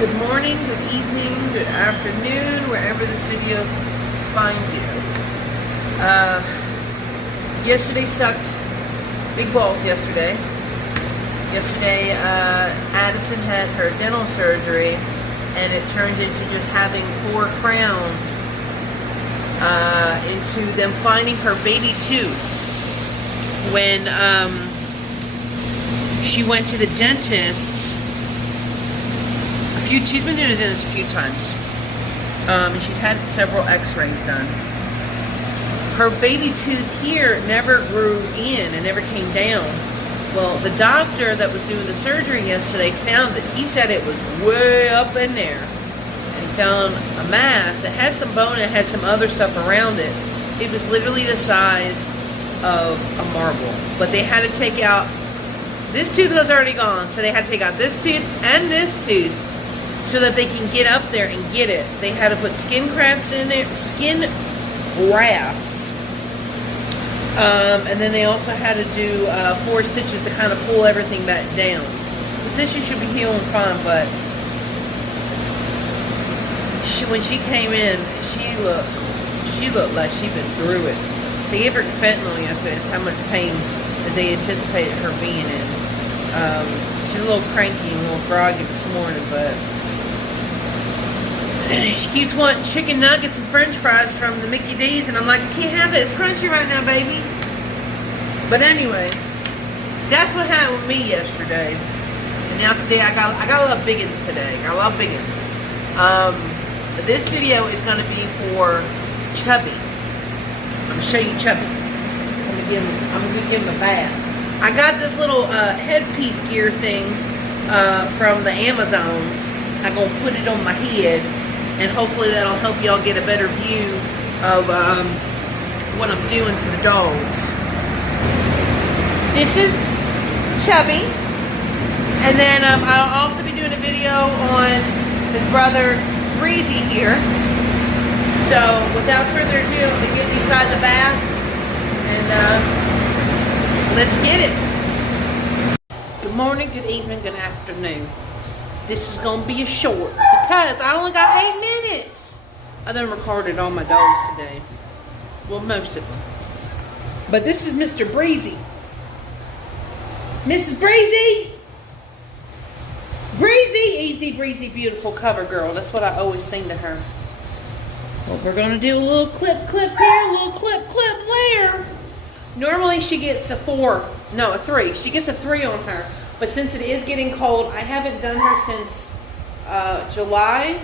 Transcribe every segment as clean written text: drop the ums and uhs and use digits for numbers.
Good morning, good evening, good afternoon, wherever this video finds you. Yesterday sucked. Big balls yesterday. Yesterday, Addison had her dental surgery, and it turned into just having 4 crowns, into them finding her baby tooth. When she went to the dentist, she's been to the dentist a few times, and she's had several x-rays done. Her baby tooth here never grew in and never came down. Well, the doctor that was doing the surgery yesterday found it. He said it was way up in there, and he found a mass that had some bone and had some other stuff around it. It was literally the size of a marble. But they had to take out, this tooth was already gone, so they had to take out this tooth and this tooth so that they can get up there and get it. They had to put skin grafts in there, and then they also had to do 4 stitches to kind of pull everything back down. The stitches should be healing fine, but when she came in, she looked like she'd been through it. They gave her fentanyl yesterday. That's how much pain that they anticipated her being in. She's a little cranky and a little groggy this morning, but she keeps wanting chicken nuggets and french fries from the Mickey D's, and I'm like, I can't have it. It's crunchy right now, baby. But anyway, that's what happened with me yesterday. And now today, I got a lot of biggins today. I got a lot of biggins. This video is going to be for Chubby. I'm going to show you Chubby. So I'm going to give him a bath. I got this little headpiece gear thing from the Amazons. I'm going to put it on my head, and hopefully that'll help y'all get a better view of what I'm doing to the dogs. This is Chubby, and then I'll also be doing a video on his brother Breezy here. So without further ado, I'm going to give these guys a bath, and let's get it. Good morning, good evening, good afternoon. This is going to be a short because I only got 8 minutes. I done recorded all my dogs today. Well, most of them. But this is Mr. Breezy. Mrs. Breezy! Breezy! Easy, breezy, beautiful cover girl. That's what I always sing to her. Well, we're going to do a little clip here, a little clip there. Normally she gets a 3. She gets a 3 on her. But since it is getting cold, I haven't done her since July,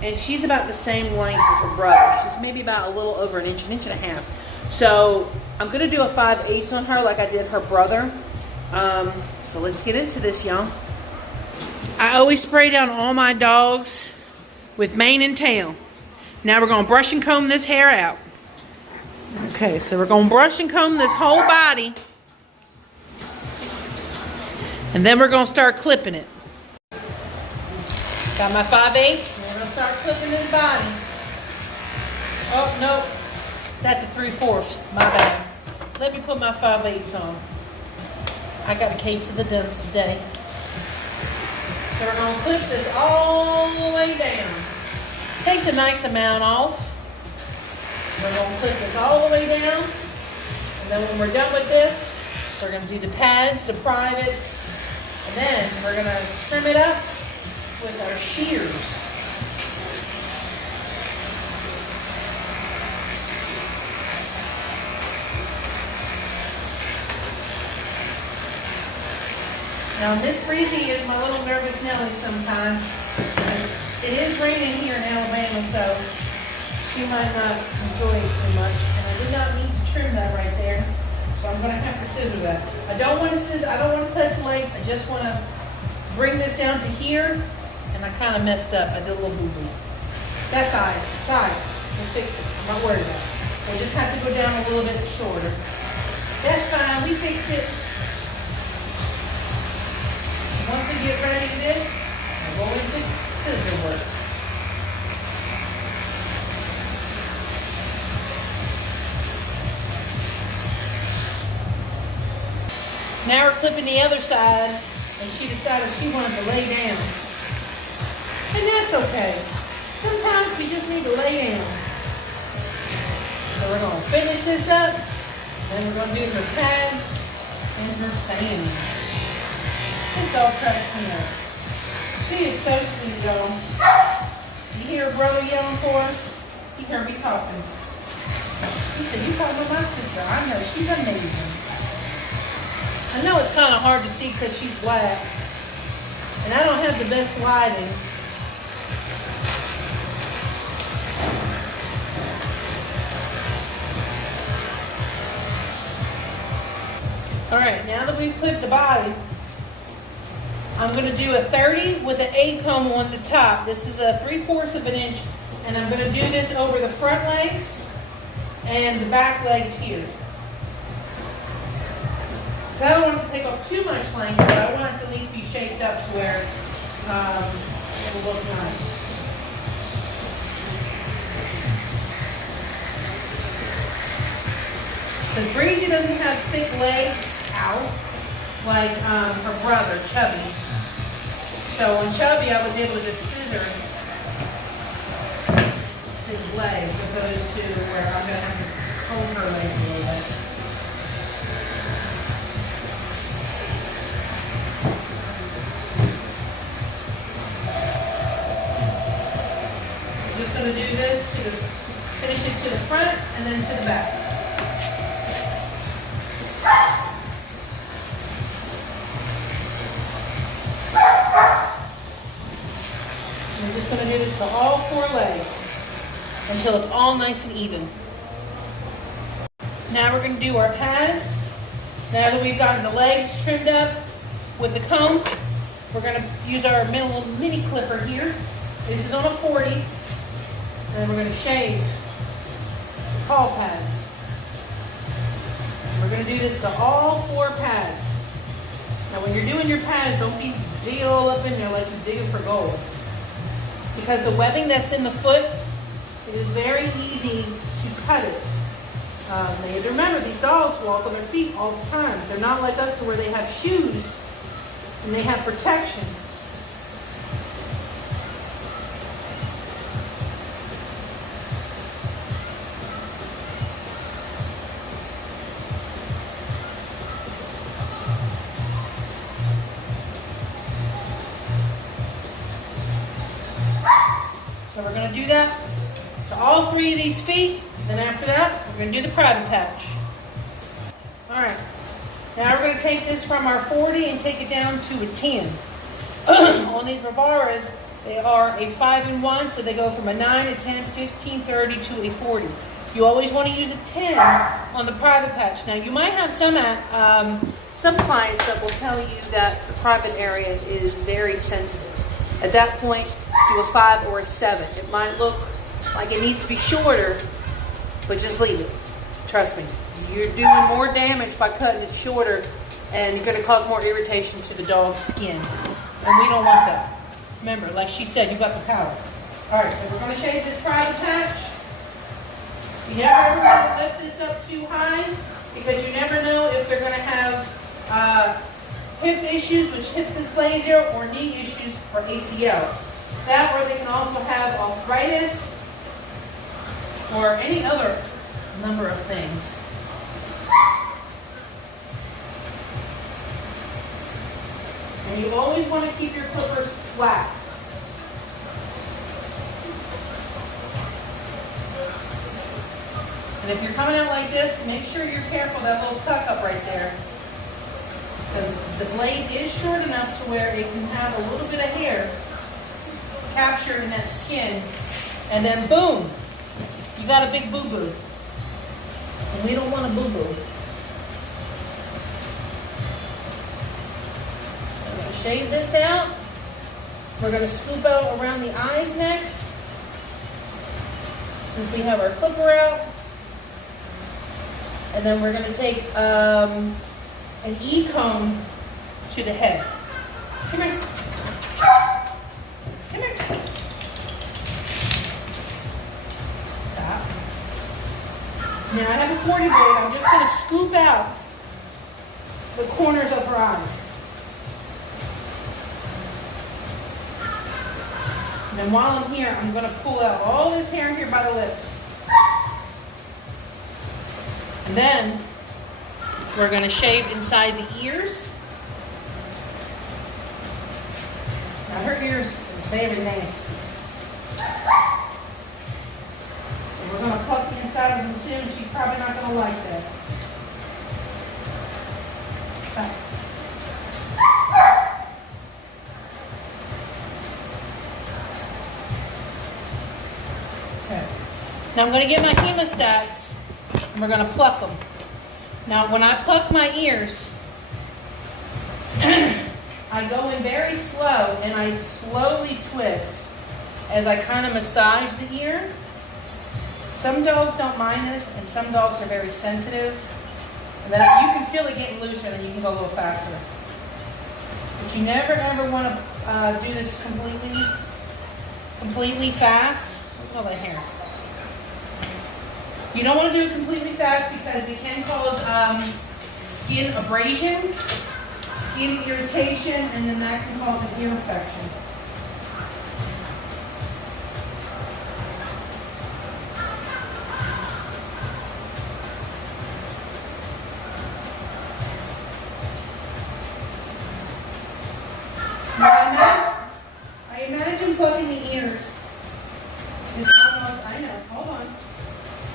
and she's about the same length as her brother. She's maybe about a little over an inch and a half. So I'm going to do a 5/8 on her like I did her brother. So let's get into this, y'all. I always spray down all my dogs with mane and tail. Now we're going to brush and comb this hair out. Okay, so we're going to brush and comb this whole body. And then we're going to start clipping it. Got my 5/8. We're going to start clipping this body. Oh, no. That's a 3/4. My bad. Let me put my 5/8 on. I got a case of the dumps today. So we're going to clip this all the way down. Takes a nice amount off. We're going to clip this all the way down. And then when we're done with this, we're going to do the pads, the privates. And then we're going to trim it up with our shears. Now Miss Breezy is my little nervous Nellie sometimes. It is raining here in Alabama, so she might not enjoy it too much. And I did not mean to trim that right there. So I'm going to have to scissor that. I don't want to cut legs. I just want to bring this down to here. And I kind of messed up. I did a little boo-boo. That's all right. It's all right. We'll fix it. I'm not worried about it. We'll just have to go down a little bit shorter. That's fine. We fix it. Once we get ready to this, we'll go into scissor work. Now we're clipping the other side, and she decided she wanted to lay down. okay. Sometimes we just need to lay down. So we're gonna finish this up, then we're gonna do her pads and her sand. This dog cracks me up. She is so sweet, though. You hear her brother yelling for her? He heard me talking. He said, "You talking about my sister?" I know, she's amazing. I know it's kind of hard to see because she's black, and I don't have the best lighting. All right, now that we've put the body, I'm going to do a 30 with an A comb on the top. This is a 3/4 of an inch, and I'm going to do this over the front legs and the back legs here. So I don't want it to take off too much length, but I want it to at least be shaped up to where it will look nice. Because Breezy doesn't have thick legs out like her brother, Chubby. So on Chubby, I was able to just scissor his legs opposed to where I'm going to have to comb her legs a little bit. I'm just going to do this to finish it to the front and then to the back. We're just going to do this to all 4 legs until it's all nice and even. Now we're going to do our pads. Now that we've gotten the legs trimmed up with the comb, we're going to use our little mini clipper here. This is on a 40. And then we're going to shave the paw pads. We're going to do this to all 4 pads. Now when you're doing your pads, don't be digging all up in there like you're digging for gold. Because the webbing that's in the foot, it is very easy to cut it. They have to remember, these dogs walk on their feet all the time. They're not like us to where they have shoes and they have protection. So we're going to do that to all 3 of these feet. Then after that, we're going to do the private patch. All right. Now we're going to take this from our 40 and take it down to a 10. On these Bravaras, they are a 5 and 1, so they go from a 9, a 10, 15, 30 to a 40. You always want to use a 10 on the private patch. Now you might have some clients that will tell you that the private area is very sensitive. At that point, do a 5 or a 7. It might look like it needs to be shorter, but just leave it. Trust me. You're doing more damage by cutting it shorter, and you're going to cause more irritation to the dog's skin. And we don't want that. Remember, like she said, you got the power. All right, so we're going to shave this private patch. You never want to lift this up too high, because you never know if they're going to have hip issues, which hip dysplasia, or knee issues, or ACL. That, or they can also have arthritis, or any other number of things. And you always want to keep your clippers flat. And if you're coming out like this, make sure you're careful of that little tuck up right there. Because the blade is short enough to where it can have a little bit of hair captured in that skin. And then boom, you got a big boo-boo. And we don't want a boo-boo. So I'm going to shave this out. We're going to scoop out around the eyes next, since we have our clipper out. And then we're going to take an E-comb to the head. Come here. Come here. Stop. Now I have a 40 blade. I'm just going to scoop out the corners of her eyes. And then while I'm here, I'm gonna pull out all this hair here by the lips. And then we're gonna shave inside the ears. Now her ears is very nasty. So we're gonna pluck the inside of them too, and she's probably not gonna like that. Stop. Okay. Now I'm gonna get my hemostats and we're gonna pluck them. Now when I pluck my ears, I go in very slow and I slowly twist as I kind of massage the ear. Some dogs don't mind this, and some dogs are very sensitive. And then you can feel it getting looser, then you can go a little faster. But you never ever want to do this completely fast. Look at all that hair. You don't want to do it completely fast because it can cause skin abrasion, skin irritation, and then that can cause an ear infection. I imagine plucking the ears is almost, I know, hold on,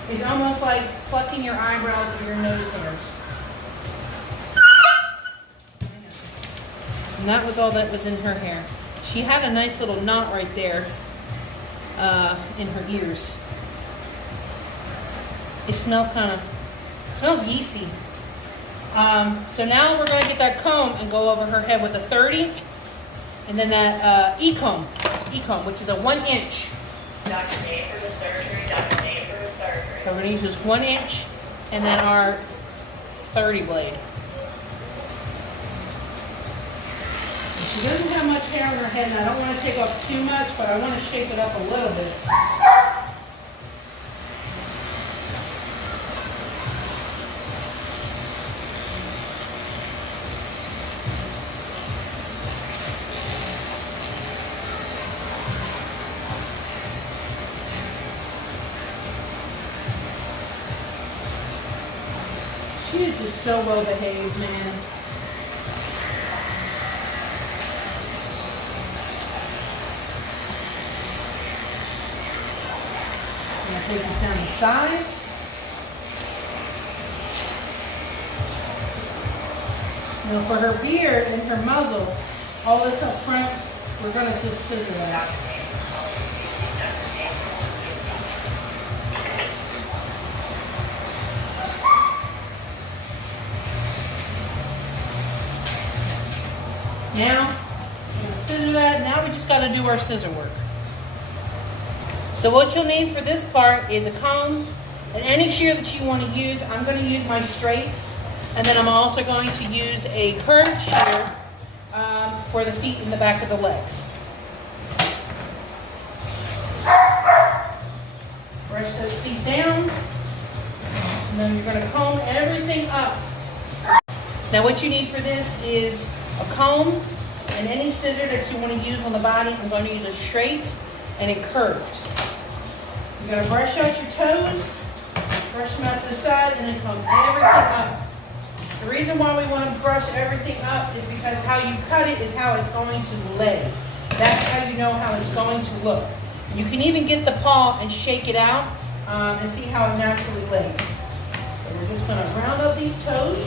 is almost like plucking your eyebrows or your nose hairs. And that was all that was in her hair. She had a nice little knot right there in her ears. It smells smells yeasty. So now we're going to get that comb and go over her head with a 30. And then that E-comb, which is a 1 inch. Dr. Nate for the surgery, Dr. Nate for the surgery. So we're going to use this 1 inch and then our 30 blade. She doesn't have much hair on her head, and I don't want to take off too much, but I want to shape it up a little bit. She is just so well behaved, man. I'm going to take this down the sides. Now for her beard and her muzzle, all this up front, we're going to just scissor it out. Now, I'm going to scissor that. Now we just got to do our scissor work. So what you'll need for this part is a comb and any shear that you want to use. I'm going to use my straights, and then I'm also going to use a curved shear for the feet and the back of the legs. Brush those feet down, and then you're going to comb everything up. Now what you need for this is a comb and any scissor that you want to use on the body. I'm going to use a straight and a curved. You're going to brush out your toes, brush them out to the side, and then comb everything up. The reason why we want to brush everything up is because how you cut it is how it's going to lay. That's how you know how it's going to look. You can even get the paw and shake it out and see how it naturally lays. So we're just going to round up these toes.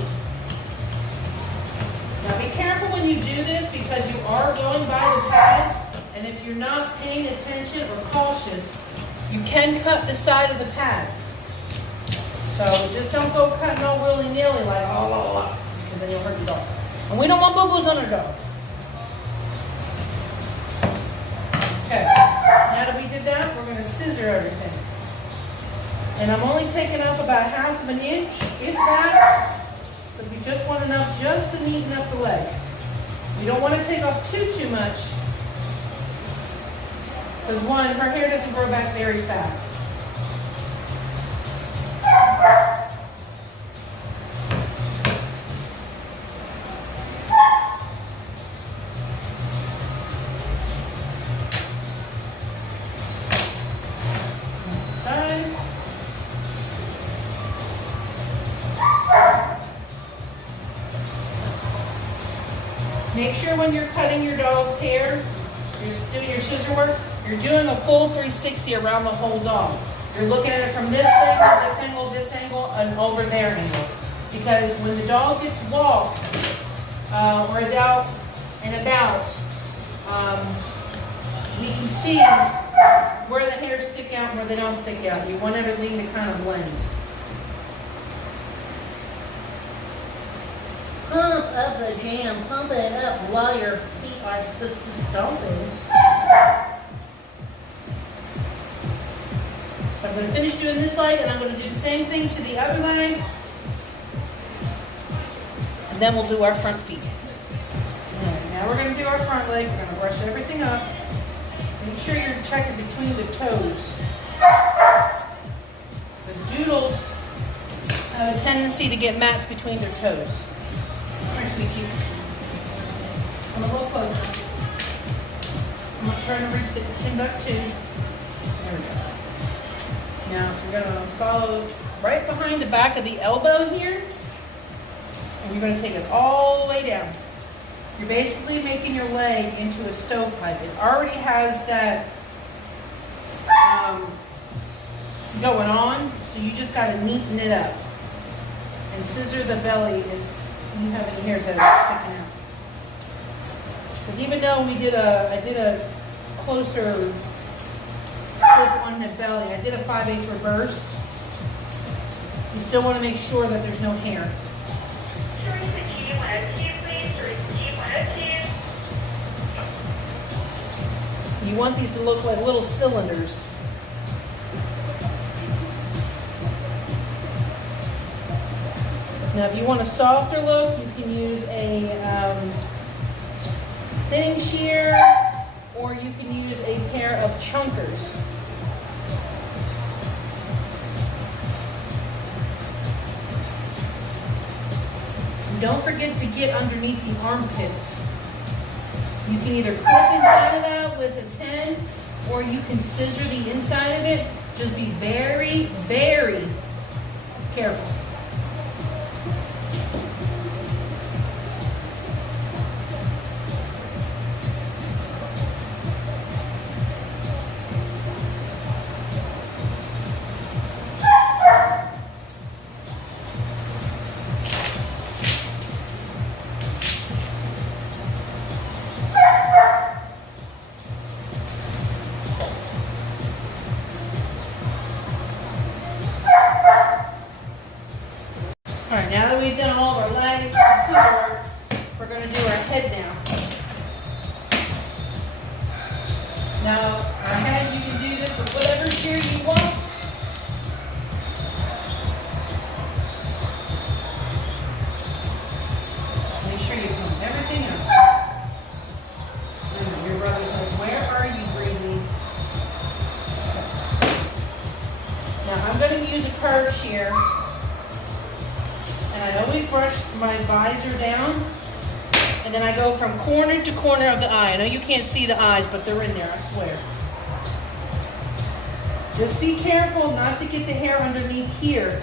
Now be careful when you do this because you are going by the pad, and if you're not paying attention or cautious, you can cut the side of the pad. So just don't go cutting all willy-nilly like oh, oh, oh, because then you'll hurt your dog. And we don't want boo-boos on our dog. Okay, now that we did that, we're going to scissor everything. And I'm only taking off about 1/2 inch, if that, because we just want enough just to neaten up the leg. You don't want to take off too much, because one, her hair doesn't grow back very fast. make sure when you're cutting your dog's hair, you're doing your scissor work, you're doing a full 360 around the whole dog. You're looking at it from this angle, and over there angle. Because when the dog gets walked, or is out and about, we can see where the hairs stick out and where they don't stick out. You want everything to kind of blend. Pump up the jam, pump it up while your feet are stomping. So I'm going to finish doing this leg, and I'm going to do the same thing to the other leg. And then we'll do our front feet. Right, now we're going to do our front leg. We're going to brush everything up. Make sure you're checking between the toes. Because doodles have a tendency to get mats between their toes. Come here, sweet cheeks. Come a little closer. I'm not trying to reach the Timbuktu. There we go. Now we're going to follow right behind the back of the elbow here. And you're going to take it all the way down. You're basically making your leg into a stovepipe. It already has that going on, so you just got to neaten it up. And scissor the belly if you have any hairs that are sticking out. Because even though I did a closer clip on the belly, I did a 5/8 reverse, you still want to make sure that there's no hair. You want these to look like little cylinders. Now, if you want a softer look, you can use a thinning shear, or you can use a pair of chunkers. And don't forget to get underneath the armpits. You can either clip inside of that with a 10, or you can scissor the inside of it. Just be very, very careful. Alright, now that we've done all of our legs and scissor work, we're going to do our head now. Now, our head, you can do this with whatever shear you want. Just make sure you comb everything out. Your brother's like, where are you, Breezy? Now, I'm going to use a curved shear. And I always brush my visor down, and then I go from corner to corner of the eye. I know you can't see the eyes, but they're in there, I swear. Just be careful not to get the hair underneath here,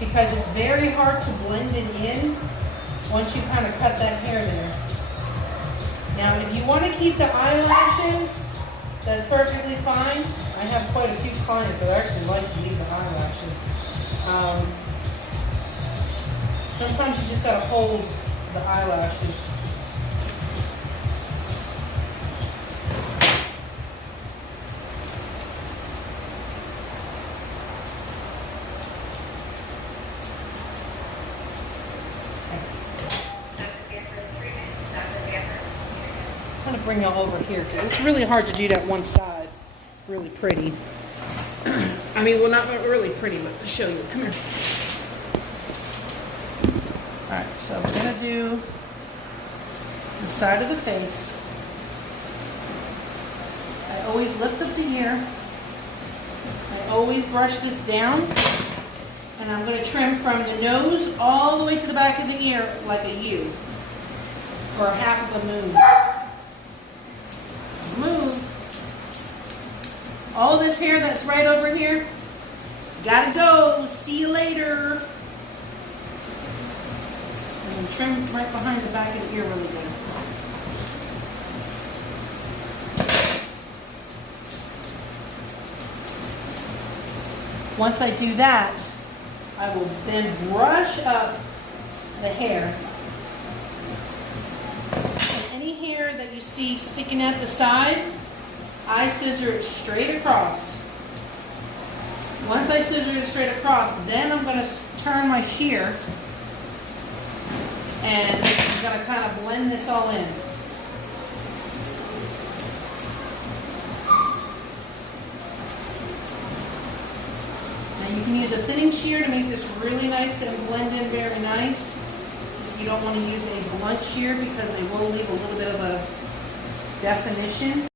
because it's very hard to blend it in once you kind of cut that hair there. Now, if you want to keep the eyelashes, that's perfectly fine. I have quite a few clients that actually like to leave the eyelashes. Sometimes you just gotta hold the eyelashes. I'm gonna bring y'all over here because it's really hard to do that one side really pretty. I mean, well, not really pretty, but to show you. Come here. Alright, so we're going to do the side of the face. I always lift up the ear. I always brush this down. And I'm going to trim from the nose all the way to the back of the ear like a U. Or half of a moon. Moon. All this hair that's right over here, gotta go. See you later. And trim right behind the back of the ear really good. Once I do that, I will then brush up the hair. And any hair that you see sticking at the side, I scissor it straight across. Once I scissor it straight across, then I'm going to turn my shear and I'm going to kind of blend this all in. And you can use a thinning shear to make this really nice and blend in very nice. You don't want to use a blunt shear because they will leave a little bit of a definition.